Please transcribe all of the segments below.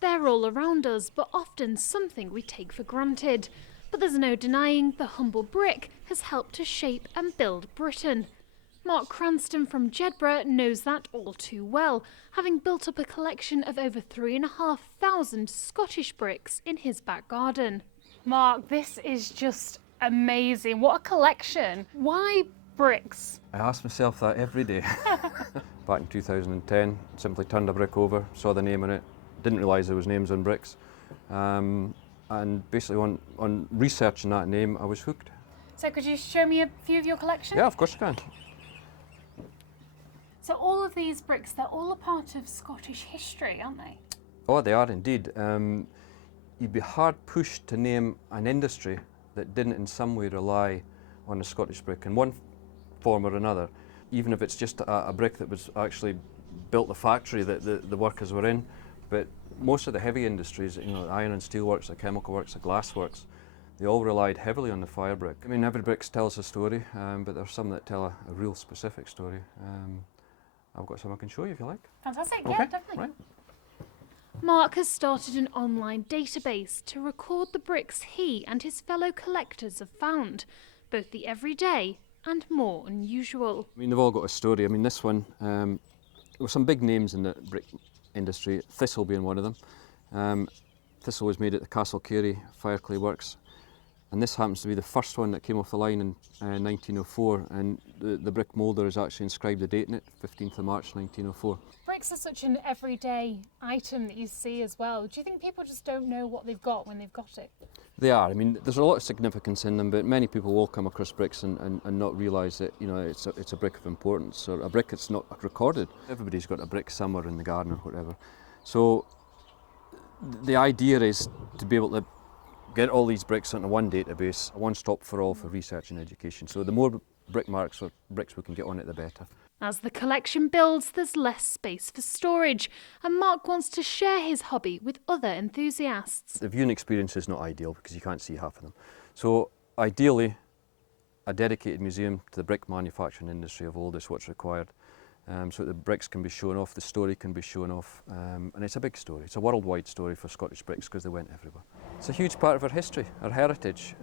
They're all around us, but often something we take for granted. But there's no denying the humble brick has helped to shape and build Britain. Mark Cranston from Jedburgh knows that all too well, having built up a collection of over 3,500 Scottish bricks in his back garden. Mark, this is just amazing. What a collection. Why bricks? I ask myself that every day. Back in 2010, simply turned a brick over, saw the name on it, didn't realise there was names on bricks, and basically on researching that name, I was hooked. So could you show me a few of your collection? Yeah, of course you can. So all of these bricks, they're all a part of Scottish history, aren't they? Oh, they are indeed. You'd be hard pushed to name an industry that didn't in some way rely on the Scottish brick in one form or another, even if it's just a brick that was actually built the factory that the workers were in. But most of the heavy industries, you know, the iron and steel works, the chemical works, the glass works, they all relied heavily on the fire brick. I mean, every brick tells a story, but there's some that tell a real specific story. I've got some I can show you if you like. Fantastic, Okay, yeah, definitely. right. Mark has started an online database to record the bricks he and his fellow collectors have found, both the everyday and more unusual. I mean, they've all got a story. I mean, this one, there were some big names in the brick industry, Thistle being one of them. Thistle was made at the Castle Carey Fireclay Works, and this happens to be the first one that came off the line in 1904, and the brick moulder has actually inscribed the date in it, 15th of March 1904. Bricks are such an everyday item that you see as well. Do you think people just don't know what they've got when they've got it? They are. I mean, there's a lot of significance in them, but many people will come across bricks and not realise that, you know, it's a brick of importance, or a brick that's not recorded. Everybody's got a brick somewhere in the garden or whatever. So the idea is to be able to get all these bricks onto one database, a one-stop for all for research and education. So the more brick marks or bricks we can get on it, the better. As the collection builds, there's less space for storage, and Mark wants to share his hobby with other enthusiasts. The viewing experience is not ideal because you can't see half of them. So ideally, a dedicated museum to the brick manufacturing industry of old is what's required. So that the bricks can be shown off, the story can be shown off, and it's a big story. It's a worldwide story for Scottish bricks because they went everywhere. It's a huge part of our history, our heritage.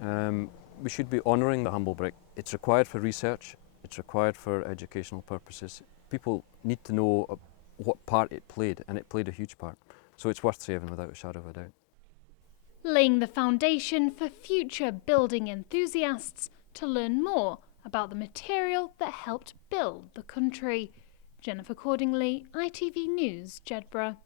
We should be honouring the humble brick. It's required for research, it's required for educational purposes. People need to know what part it played, and it played a huge part. So it's worth saving without a shadow of a doubt. Laying the foundation for future building enthusiasts to learn more about the material that helped build the country. Jennifer Cordingley, ITV News, Jedburgh.